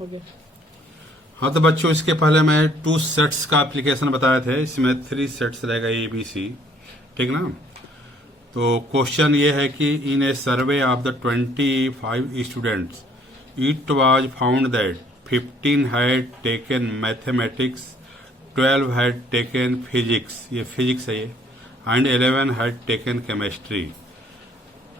हो गया। हाँ तो बच्चों, इसके पहले मैं 2 सेट्स का एप्लीकेशन बताए थे, इसमें 3 सेट्स रहेगा ABC, ठीक ना। तो क्वेश्चन ये है कि in a survey of the 25 students it was found that 15 had taken mathematics, 12 had taken physics, ये फिजिक्स है ये, एंड 11 हैड टेकन केमिस्ट्री।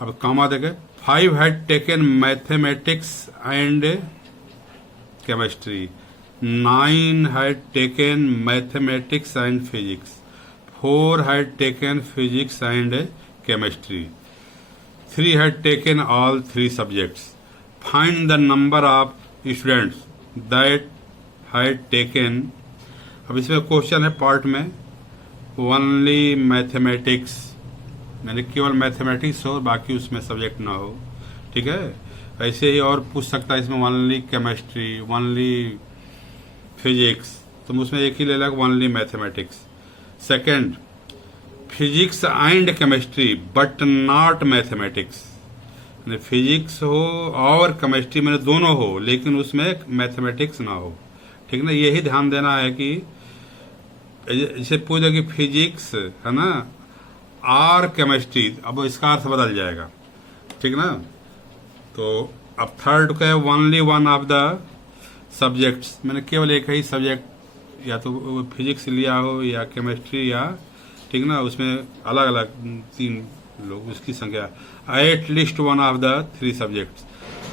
अब कॉमा देखे, 5 had taken mathematics and chemistry, 9 had taken mathematics and physics, 4 had taken physics and chemistry, 3 had taken all 3 subjects. Find the number of students that had taken, अब इसमें question है part में only mathematics, यानी केवल mathematics हो, बाकी उसमें subject ना हो, ठीक है। ऐसे ही और पूछ सकता है इसमें ओनली केमिस्ट्री, ओनली फिजिक्स, तो उसमें एक ही ले लगा only mathematics. Second, physics and chemistry but not mathematics, physics हो और केमिस्ट्री में दोनों हो लेकिन उसमें मैथमेटिक्स ना हो, ठीक ना। यही ध्यान देना है कि इसे पूछे कि फिजिक्स है ना और केमिस्ट्री, अब इसका अर्थ बदल जाएगा, ठीक ना। तो अब थर्ड का है only one of the subjects, मैंने केवल एक ही सब्जेक्ट या तो फिजिक्स लिया हो या केमिस्ट्री या, ठीक ना, उसमें अलग अलग 3 लोग, उसकी संख्या at least one of the 3 subjects,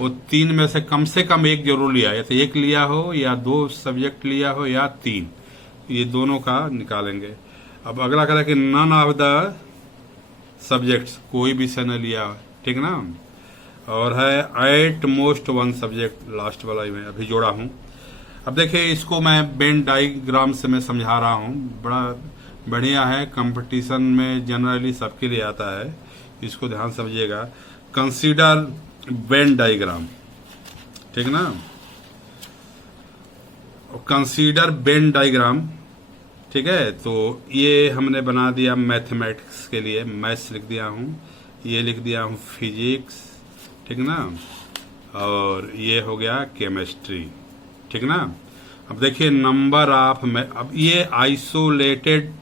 वो 3 में से कम एक जरूर लिया, या तो एक लिया हो या 2 सब्जेक्ट लिया हो या 3, ये दोनों का निकालेंगे। अब अगला करें कि नन ऑफ द सब्जेक्ट्स, कोई विषय न लिया हो, ठीक ना। और है एट मोस्ट 1 सब्जेक्ट, लास्ट वाला ही मैं अभी जोड़ा हूं। अब देखिए इसको मैं वेन डायग्राम से मैं समझा रहा हूं, बड़ा बढ़िया है, कंपटीशन में जनरली सबके लिए आता है, इसको ध्यान समझिएगा। कंसीडर वेन डायग्राम, ठीक ना, कंसीडर वेन डायग्राम, ठीक है। तो ये हमने बना दिया मैथमेटिक्स के लिए, मैथ्स लिख दिया हूं, ये लिख दिया हूं फिजिक्स, ठीक ना, और ये हो गया केमिस्ट्री, ठीक ना। अब देखिए नंबर ऑफ, अब ये आइसोलेटेड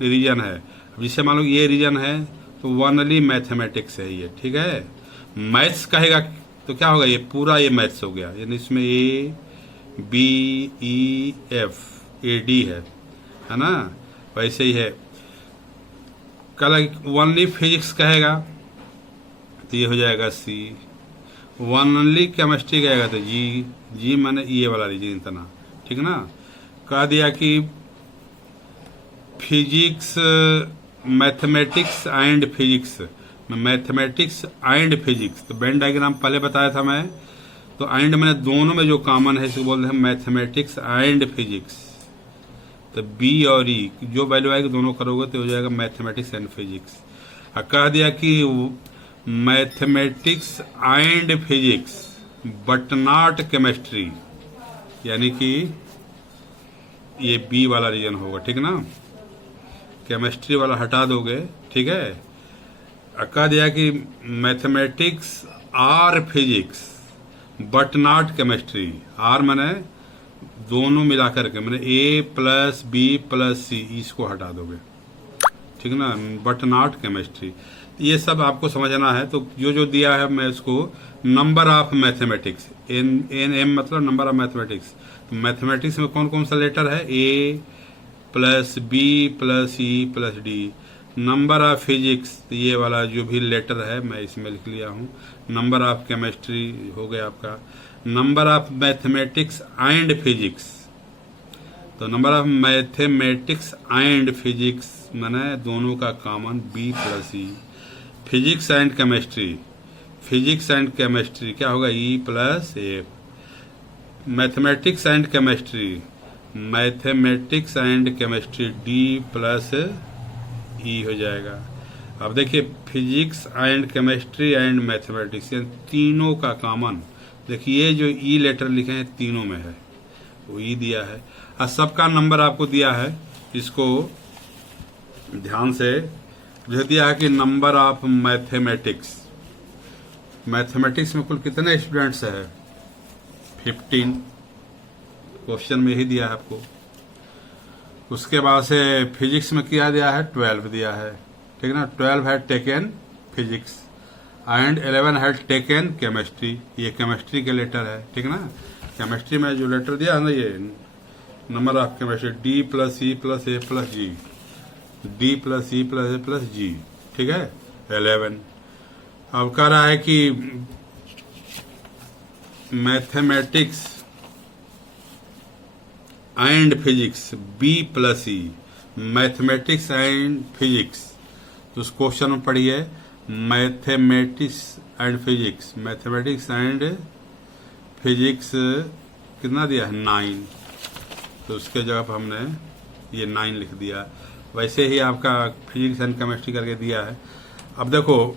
रीजन है, अब जिसे मान लो ये रीजन है तो ओनली मैथमेटिक्स है ये, ठीक है। मैथ्स कहेगा तो क्या होगा, ये पूरा ये मैथ्स हो गया, यानी इसमें ABEF AD है ना, वैसे ही है। कल ओनली फिजिक्स कहेगा तो ये हो जाएगा C, ओनली केमिस्ट्री कहेगा तो G माने ये वाला रीजन इतना, ठीक ना। कह दिया कि physics mathematics and physics, mathematics and physics, तो वेन डायग्राम पहले बताया था मैं, तो एंड मैंने दोनों में जो कॉमन है इसको बोलते हैं मैथमेटिक्स एंड फिजिक्स, तो B और E जो वैल्यू आएगी दोनों करोगे तो हो जाएगा मैथमेटिक्स एंड फिजिक्स। कह दिया कि mathematics and physics but not chemistry, यानी कि ये B वाला रीजन होगा, ठीक ना, केमिस्ट्री वाला हटा दोगे, ठीक है। कह दिया कि मैथमेटिक्स और फिजिक्स बट नॉट केमिस्ट्री, आर मैंने दोनों मिलाकर के, मैंने A + B + C, इसको हटा दोगे, ठीक ना, बट नॉट केमिस्ट्री। ये सब आपको समझना है। तो जो जो दिया है मैं इसको नंबर ऑफ मैथमेटिक्स, NM मतलब नंबर ऑफ मैथमेटिक्स, तो मैथमेटिक्स में कौन कौन सा लेटर है, A + B + C + D। Number of physics, ये वाला जो भी लेटर है मैं इसमें लिख लिया हूँ। नंबर ऑफ केमिस्ट्री हो गया आपका, number of mathematics and physics, तो number of mathematics and physics मैंने दोनों का common B + E। Physics and chemistry, physics and chemistry क्या होगा, E + F। Mathematics and chemistry, mathematics and chemistry D + E हो जाएगा। अब देखिए physics and chemistry and mathematics, तीनों का कॉमन, देखिए जो E लेटर लिखे हैं तीनों में है, वो E दिया है, और सबका नंबर आपको दिया है, इसको ध्यान से जो दिया है कि नंबर ऑफ मैथमेटिक्स, मैथमेटिक्स में कुल कितने स्टूडेंट्स है, 15 क्वेश्चन में ही दिया है आपको। उसके बाद से फिजिक्स में क्या दिया है, 12 दिया है, ठीक ना। 12 है टेकन फिजिक्स एंड 11 है टेकन केमिस्ट्री, ये केमिस्ट्री के लेटर है, ठीक ना। केमिस्ट्री में जो लेटर दिया है ना, ये number of chemistry D plus E plus A plus G, D plus E plus A plus G, ठीक है 11। अब कह रहा है कि mathematics and physics B plus E, mathematics and physics. तो उस क्वेश्चन में पढ़िए mathematics and physics, mathematics and physics कितना दिया है 9, तो उसके जगह पर हमने ये 9 लिख दिया। वैसे ही आपका फिजिक्स एंड केमिस्ट्री करके दिया है। अब देखो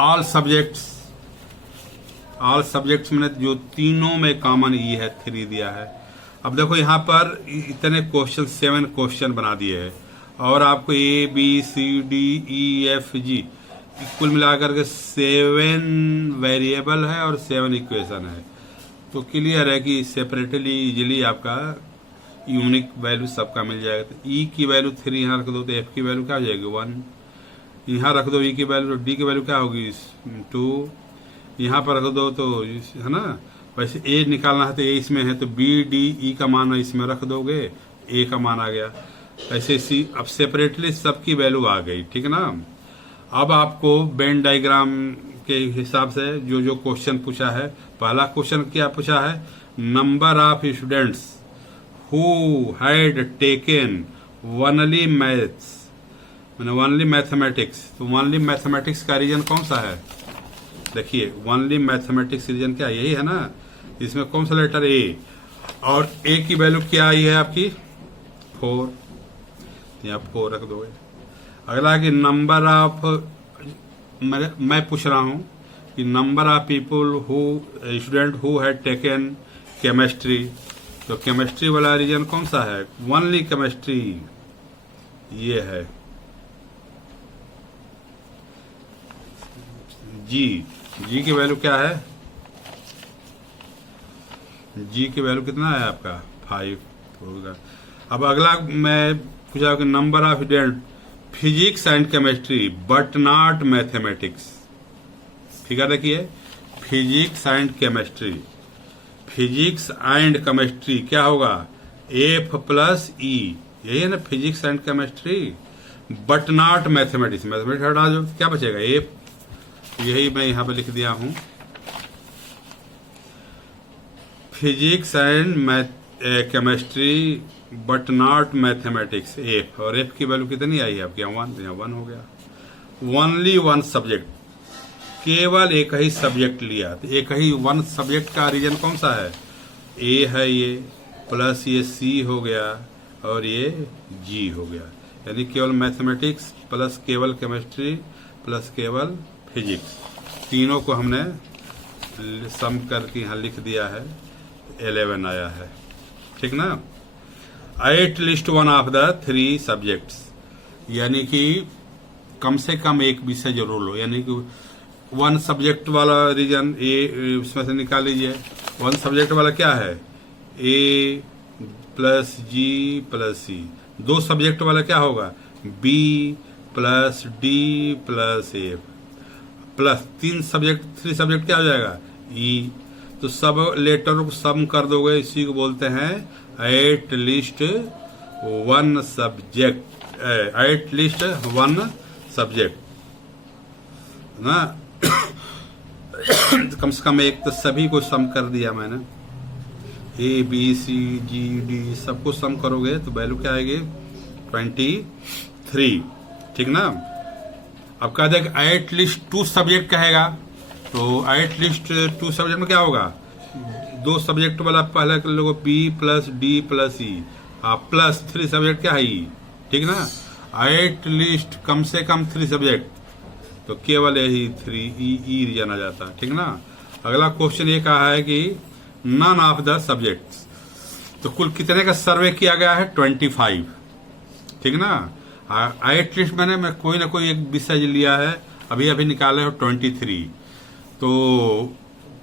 ऑल सब्जेक्ट्स में जो तीनों में कॉमन ई है 3 दिया है। अब देखो यहाँ पर इतने क्वेश्चन 7 क्वेश्चन बना दिए हैं और आपको A B C D E F G कुल मिलाकर के 7 वेरिएबल है और 7 इक्वेशन है। तो क्लियर है कि सेपरेटली इजीली आपका यूनिक वैल्यू सबका मिल जाएगा। तो E की वैल्यू 3 यहाँ रख दो तो F की वैल्यू क्या हो जाएगी 1, यहाँ रख दो E की वैल्यू, D की वैल्यू क्या होगी 2, यहाँ पर रख दो तो है ना। वैसे A निकालना है तो A इसमें है तो B D E का मान इसमें रख दोगे, A का मान आ गया। ऐसे C अब सेपरेटली सबकी वैल्यू आ गई, ठीक ना। अब आपको वेन डायग्राम के हिसाब से जो जो क्वेश्चन पूछा है, पहला क्वेश्चन क्या पूछा है, number of students who had taken only maths, मैंने ओनली मैथमेटिक्स। तो ओनली मैथमेटिक्स का रीजन कौन सा है, देखिए ओनली मैथमेटिक्स रीजन क्या यही है ना। इसमें कौन सा लेटर A, और A की वैल्यू क्या आई है आपकी 4, यहाँ 4 रख दोगे। अगला कि नंबर ऑफ, मैं पूछ रहा हूं कि number of people who student who had taken chemistry, तो केमिस्ट्री वाला रीजन कौन सा है, ओनली केमिस्ट्री ये है जी की वैल्यू क्या है, जी की वैल्यू कितना है आपका 5 होगा। अब अगला मैं पूछा कि number of student physics and chemistry but not mathematics, ठीक है। देखिए physics and chemistry, physics and chemistry क्या होगा F प्लस E, यही है ना physics and chemistry, but not mathematics, mathematics हटा दो क्या बचेगा F, यही मैं यहां पे लिख दिया हूं physics and chemistry but not mathematics F, और F की वैल्यू कितनी आई है आपके यहाँ 1 हो गया। ओनली 1 सब्जेक्ट, केवल एक ही सब्जेक्ट लिया, तो एक ही 1 सब्जेक्ट का रीजन कौन सा है, A है ये, प्लस ये C हो गया और ये G हो गया, यानी केवल मैथमेटिक्स प्लस केवल केमिस्ट्री प्लस केवल फिजिक्स, तीनों को हमने सम करके यहाँ लिख दिया है, 11 आया है, ठीक ना। At least 1 of the 3 subjects, यानी कि कम से कम एक विषय जरूर लो, यानी कि 1 सब्जेक्ट वाला रीजन A उसमें से निकाल लीजिए। 1 सब्जेक्ट वाला क्या है A plus G plus C, 2 subject वाला क्या होगा B plus D plus A, plus 3 subject क्या हो जाएगा E। तो सब लेटरों को सम कर दोगे, इसी को बोलते हैं at least 1 subject, at least 1 subject ना। कम से कम एक, तो सभी को सम कर दिया मैंने, A B C G D सबको सम करोगे तो वैल्यू क्या आएगी 23, ठीक ना। अब कह देख एट लीस्ट 2 सब्जेक्ट कहेगा, तो एट लीस्ट 2 सब्जेक्ट में क्या होगा, 2 सब्जेक्ट वाला पहले कर लो B plus D plus E, plus 3 subject क्या है E, ठीक ना। एट लीस्ट कम से कम 3 सब्जेक्ट, तो केवल यही 3 E जाना जाता है, ठीक ना। अगला क्वेश्चन ये कहा है कि नन ऑफ द सब्जेक्ट्स, तो कुल कितने का सर्वे किया गया है 25, ठीक ना। एट लीस्ट मैं कोई ना कोई एक विषय लिया है, अभी निकाले हो 23, तो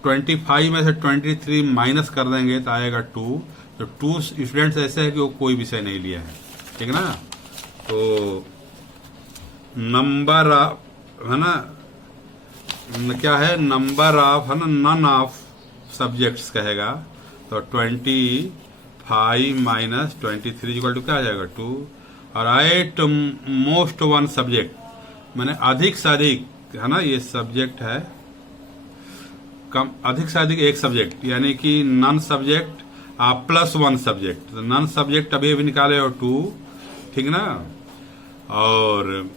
25 में से 23 माइनस कर देंगे तो आएगा 2। तो 2 स्टूडेंट्स ऐसे है कि वो कोई विषय नहीं लिया है, ठीक ना। तो नंबर है ना, क्या है, नंबर ऑफ है ना, नन ऑफ सब्जेक्ट्स कहेगा। तो 25 माइनस 23 इक्वल टू क्या आ जाएगा 2। और एट मोस्ट वन सब्जेक्ट, मैंने अधिक से अधिक है ना, ये सब्जेक्ट है, कम अधिक से अधिक एक सब्जेक्ट, यानी कि नन सब्जेक्ट आप प्लस 1 सब्जेक्ट। तो नन सब्जेक्ट अभी निकाले हो 2, ठीक ना। और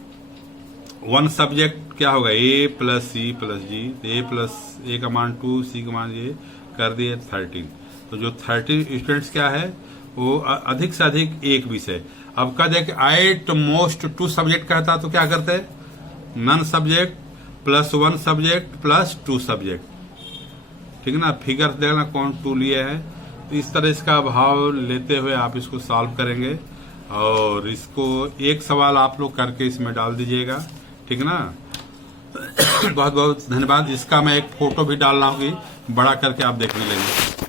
1 सब्जेक्ट क्या होगा, ए प्लस सी प्लस जी। ए प्लस ए का मान 2, सी का मान ये कर दिए 13। तो जो 13 स्टूडेंट्स क्या है, वो अधिक से अधिक एक विषय। अब का देख एट मोस्ट 2 सब्जेक्ट कहता तो क्या करते, नन subject plus 1 subject plus 2 subject, ठीक ना। फिगर देखना कौन 2 लिए है। तो इस तरह इसका भाव लेते हुए आप इसको सॉल्व करेंगे और इसको एक सवाल आप लोग करके इसमें डाल दीजिएगा, ठीक ना। बहुत बहुत धन्यवाद। इसका मैं एक फोटो भी डाल रहा हूँ कि बड़ा करके आप देख भी लेंगे।